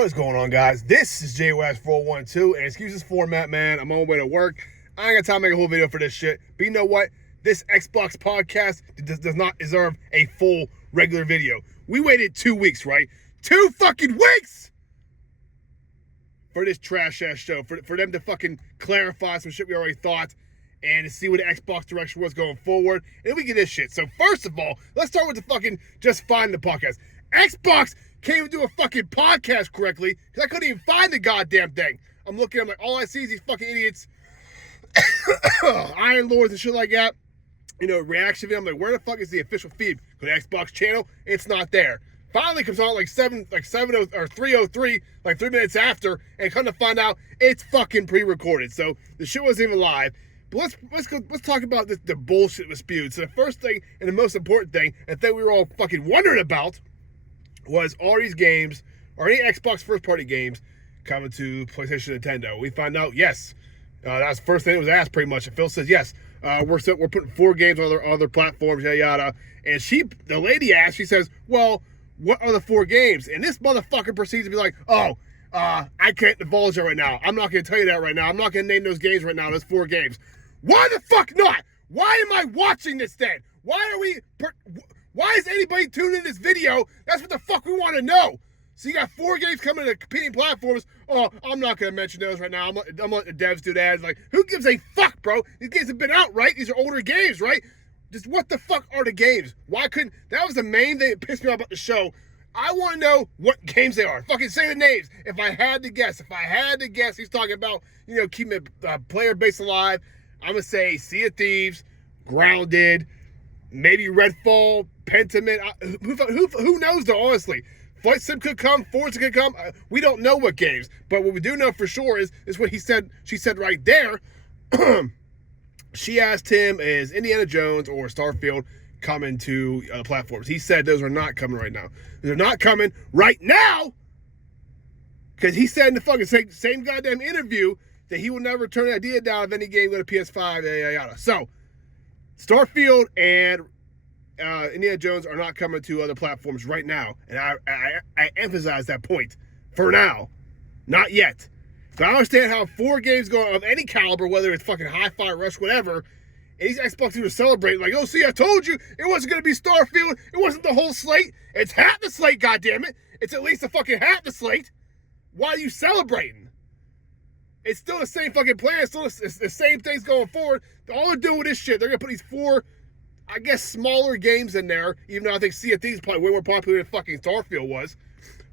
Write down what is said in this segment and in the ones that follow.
What is going on, guys? This is JWAS412, and excuse this format, man. I'm on my way to work. I ain't got time to make a whole video for this shit. But you know what? This Xbox podcast does not deserve a full regular video. We waited 2 weeks, right? 2 fucking weeks for this trash-ass show. For them to fucking clarify some shit we already thought and to see what the Xbox direction was going forward. And then we get this shit. So first of all, let's start with the fucking just find the podcast. Xbox can't even do a fucking podcast correctly because I couldn't even find the goddamn thing. I'm looking, I'm like, all I see is these fucking idiots, Iron Lords and shit like that. You know, reaction video. I'm like, where the fuck is the official feed? Go to the Xbox channel. It's not there. Finally comes on like 3:03, like 3 minutes after, and come to find out it's fucking pre-recorded. So the shit wasn't even live. But let's talk about the bullshit was spewed. So the first thing and the most important thing, and thing we were all fucking wondering about, was all these games, or any Xbox first-party games, coming to PlayStation and Nintendo. We found out, yes. That's the first thing that was asked, pretty much. And Phil says, yes, we're putting 4 games on other platforms, yada, yada. And the lady asked, she says, well, what are the 4 games? And this motherfucker proceeds to be like, I can't divulge it right now. I'm not going to tell you that right now. I'm not going to name those games right now. Those 4 games. Why the fuck not? Why am I watching this then? Why is anybody tuning in this video? That's what the fuck we want to know. So you got 4 games coming to competing platforms. Oh, I'm not going to mention those right now. I'm letting the devs do that. Like, who gives a fuck, bro? These games have been out, right? These are older games, right? Just what the fuck are the games? That was the main thing that pissed me off about the show. I want to know what games they are. Fucking say the names. If I had to guess, he's talking about, keeping the player base alive. I'm going to say Sea of Thieves, Grounded, maybe Redfall, Pentiment. Who knows though, honestly? Flight Sim could come, Forza could come. We don't know what games. But what we do know for sure is what she said right there. She asked him, is Indiana Jones or Starfield coming to platforms? He said those are not coming right now. They're not coming right now because he said in the fucking same goddamn interview that he will never turn the idea down of any game with a PS5, yada, yada. So, Starfield and Indiana Jones are not coming to other platforms right now. And I emphasize that point. For now. Not yet. But I understand how 4 games go of any caliber, whether it's fucking Hi-Fi Rush, whatever, and these Xbox people celebrate like, oh, see, I told you it wasn't going to be Starfield. It wasn't the whole slate. It's half the slate, goddammit. It's at least a fucking half the slate. Why are you celebrating? It's still the same fucking plan. It's still the same things going forward. All they're doing with this shit, they're going to put these 4, I guess, smaller games in there, even though I think Sea of Thieves is probably way more popular than fucking Starfield was.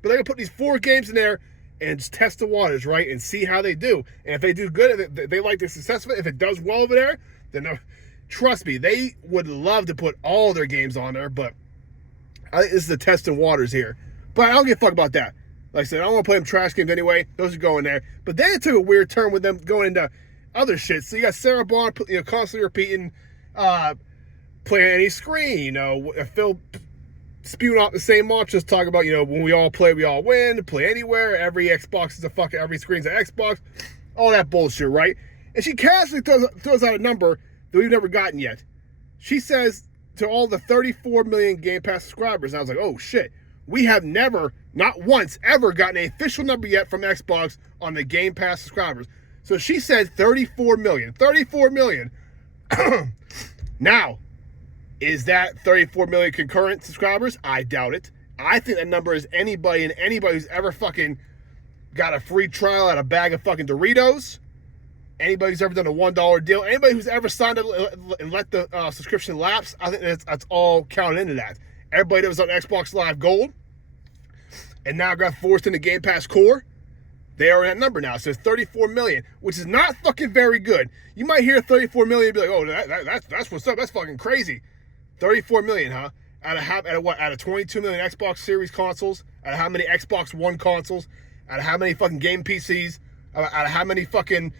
But they're going to put these 4 games in there and just test the waters, right, and see how they do. And if they do good, if they like the success of it, if it does well over there, then trust me, they would love to put all their games on there, but I think this is the testing waters here. But I don't give a fuck about that. Like I said, I don't want to play them trash games anyway. Those are going there. But then it took a weird turn with them going into other shit. So you got Sarah Bond, constantly repeating, play on any screen. Phil spewing out the same mantras, talking about, when we all play, we all win. Play anywhere. Every Xbox is every screen's an Xbox. All that bullshit, right? And she casually throws out a number that we've never gotten yet. She says to all the 34 million Game Pass subscribers, and I was like, oh shit. We have never, not once, ever gotten an official number yet from Xbox on the Game Pass subscribers. So she said 34 million. 34 million. Now, is that 34 million concurrent subscribers? I doubt it. I think that number is anybody who's ever fucking got a free trial at a bag of fucking Doritos. Anybody who's ever done a $1 deal. Anybody who's ever signed up and let the subscription lapse. I think that's all counted into that. Everybody that was on Xbox Live Gold and now got forced into Game Pass Core, they are in that number now. So it's 34 million, which is not fucking very good. You might hear 34 million and be like, oh, that's what's up. That's fucking crazy. 34 million, huh? Out of what? Out of 22 million Xbox Series consoles? Out of how many Xbox One consoles? Out of how many fucking game PCs? Out of how many fucking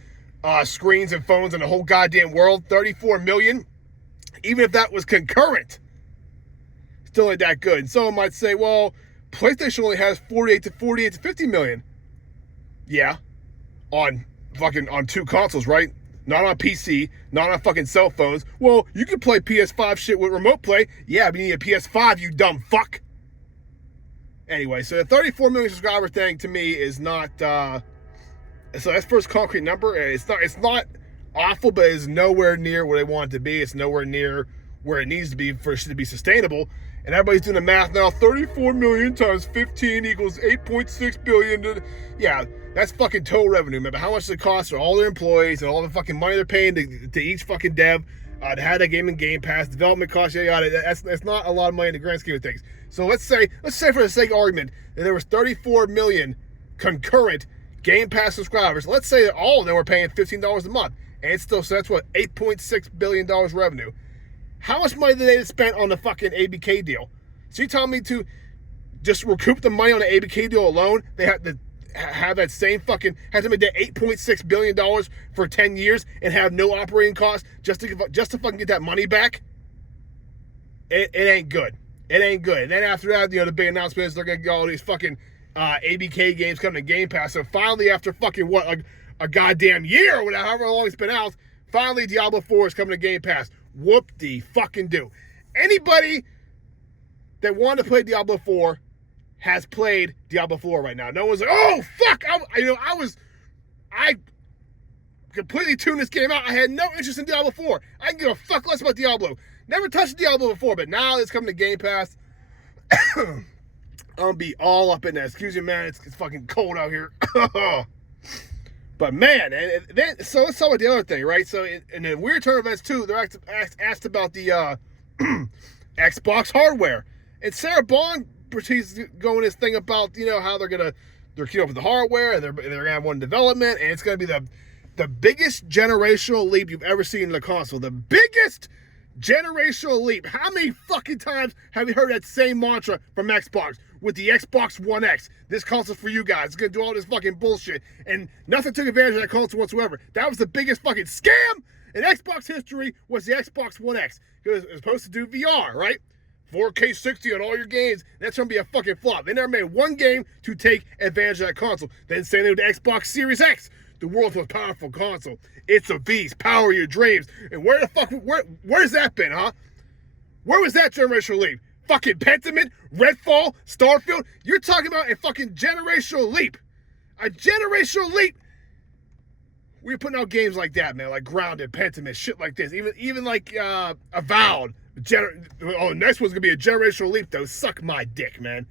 screens and phones in the whole goddamn world? 34 million? Even if that was concurrent, still ain't that good. And someone might say, well, PlayStation only has 48 to 50 million. Yeah. On 2 consoles, right? Not on PC, not on fucking cell phones. Well, you can play PS5 shit with remote play. Yeah, but you need a PS5, you dumb fuck. Anyway, so the 34 million subscriber thing to me is not. So that's first concrete number. It's not awful, but it's nowhere near where they want it to be. It's nowhere near where it needs to be for it to be sustainable. And everybody's doing the math now. 34 million times 15 equals 8.6 billion. Yeah, that's fucking total revenue. Remember how much does it cost for all their employees and all the fucking money they're paying to each fucking dev to have that game in Game Pass, development costs, yada. That's not a lot of money in the grand scheme of things. So let's say for the sake of argument that there was 34 million concurrent Game Pass subscribers. Let's say that all of them were paying $15 a month, and it's still, so that's what, $8.6 billion revenue. How much money did they spend on the fucking ABK deal? So you telling me to just recoup the money on the ABK deal alone, they have to have that same fucking, have to make that $8.6 billion for 10 years and have no operating costs just to fucking get that money back? It ain't good. It ain't good. And then after that, the big announcement is they're going to get all these fucking ABK games coming to Game Pass. So finally, after fucking what, like a goddamn year or whatever, however long it's been out, finally Diablo 4 is coming to Game Pass. Whoop-de-fucking-do. Anybody that wanted to play Diablo 4 has played Diablo 4 right now. No one's like, oh, fuck! I completely tuned this game out. I had no interest in Diablo 4. I can give a fuck less about Diablo. Never touched Diablo before, but now it's coming to Game Pass. I'm gonna be all up in that. Excuse me, man. It's fucking cold out here. But man, and then so let's talk about the other thing, right? So in the weird turn events too, they're asked about the Xbox hardware, and Sarah Bond proceeds going this thing about how they're keeping up with the hardware and they're gonna have one development, and it's gonna be the biggest generational leap you've ever seen in the console. The biggest generational leap. How many fucking times have you heard that same mantra from Xbox with the Xbox One X? This console's for you guys. It's gonna do all this fucking bullshit, and nothing took advantage of that console whatsoever. That was the biggest fucking scam in Xbox history. Was the Xbox One X, because it was supposed to do VR, right? 4K 60 on all your games. That's gonna be a fucking flop. They never made one game to take advantage of that console. Then same thing with the Xbox Series X, the world's most powerful console. It's a beast. Power your dreams. And where's that been, huh? Where was that generational leap? Fucking Pentiment, Redfall, Starfield. You're talking about a fucking generational leap. A generational leap. We're putting out games like that, man, like Grounded, Pentiment, shit like this. Even like Avowed. The next one's gonna be a generational leap, though. Suck my dick, man.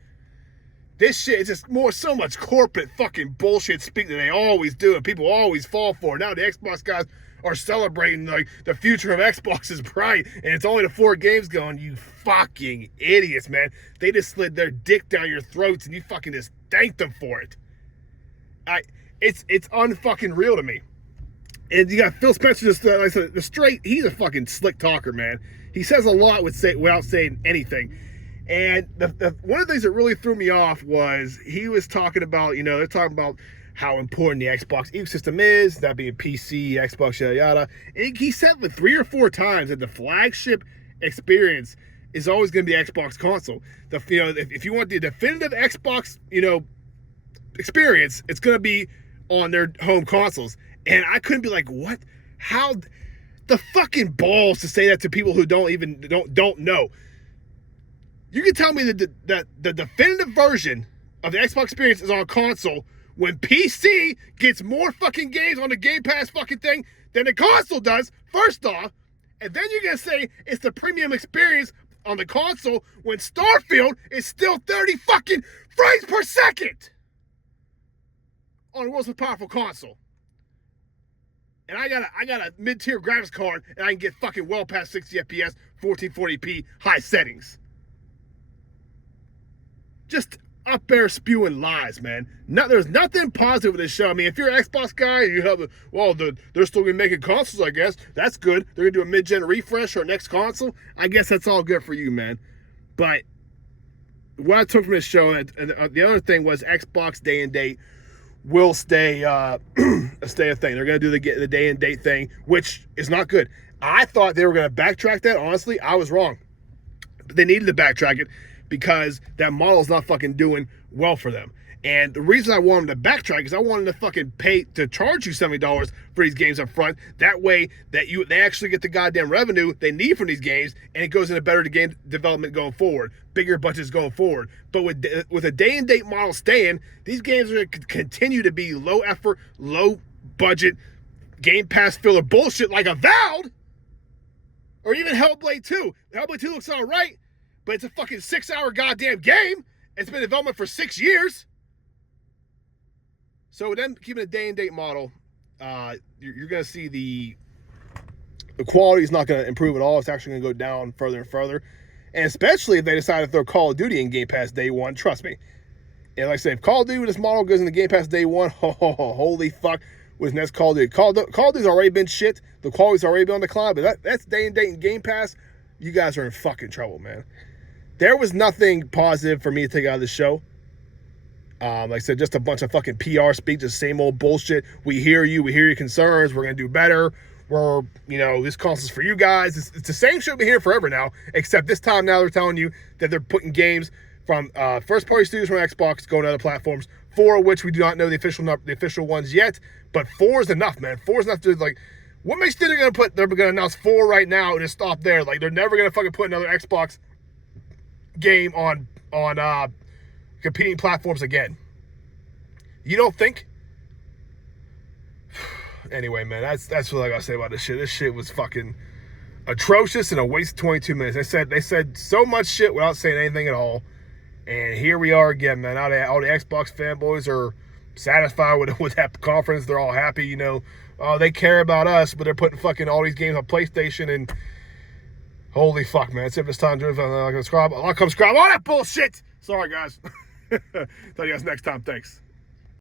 This shit is just so much corporate fucking bullshit speak that they always do, and people always fall for it. Now the Xbox guys are celebrating like the future of Xbox is bright, and it's only the 4 games going. You fucking idiots, man. They just slid their dick down your throats, and you fucking just thanked them for it. It's unfucking real to me. And you got Phil Spencer, just like I said, he's a fucking slick talker, man. He says a lot without saying anything. And one of the things that really threw me off was he was talking about, they're talking about how important the Xbox ecosystem is, that being PC, Xbox, yada, yada. And he said like 3 or 4 times that the flagship experience is always going to be Xbox console. If you want the definitive Xbox, experience, it's going to be on their home consoles. And I couldn't be like, what? How? The fucking balls to say that to people who don't know. You can tell me that the definitive version of the Xbox experience is on console when PC gets more fucking games on the Game Pass fucking thing than the console does, first off. And then you're going to say it's the premium experience on the console when Starfield is still 30 fucking frames per second on the world's most powerful console. And I got a mid-tier graphics card, and I can get fucking well past 60 FPS, 1440p, high settings. Just up there spewing lies, man. There's nothing positive with this show. I mean, if you're an Xbox guy, you have they're still gonna be making consoles, I guess. That's good. They're gonna do a mid-gen refresh or next console. I guess that's all good for you, man. But what I took from this show, and the other thing was Xbox day and date will stay a thing. They're gonna do the day and date thing, which is not good. I thought they were gonna backtrack that. Honestly, I was wrong. But they needed to backtrack it because that model is not fucking doing well for them. And the reason I want them to backtrack is I want them to fucking charge you $70 for these games up front. That way that they actually get the goddamn revenue they need from these games, and it goes into better game development going forward, bigger budgets going forward. But with a day and date model staying, these games are going to continue to be low effort, low budget, Game Pass filler bullshit like Avowed, or even Hellblade 2. Hellblade 2 looks all right, but it's a fucking 6-hour goddamn game. It's been in development for 6 years. So with them keeping a day and date model, you're going to see the quality is not going to improve at all. It's actually going to go down further and further. And especially if they decide to throw Call of Duty in Game Pass day one, trust me. And like I said, if Call of Duty with this model goes into Game Pass day one, holy fuck, with next Call of Duty. Call of Duty's already been shit. The quality's already been on the decline, but that's day and date in Game Pass. You guys are in fucking trouble, man. There was nothing positive for me to take out of the show. Like I said, just a bunch of fucking PR speak, just same old bullshit. We hear you. We hear your concerns. We're going to do better. This console's for you guys. It's the same shit we've been hearing forever now, except this time now they're telling you that they're putting games from first-party studios from Xbox going to other platforms, 4 of which we do not know the official ones yet, but 4 is enough, man. 4 is enough to, like, what makes you think they're going to announce 4 right now and just stop there? Like, they're never going to fucking put another Xbox game on competing platforms again. You don't think? Anyway, man, that's what I gotta say about this shit. This shit was fucking atrocious and a waste of 22 minutes. They said so much shit without saying anything at all. And here we are again, man. All the Xbox fanboys are satisfied with that conference. They're all happy, they care about us, but they're putting fucking all these games on PlayStation, and holy fuck, man. It's time to subscribe. I'll come subscribe. All that bullshit. Sorry, guys. Tell you guys next time. Thanks.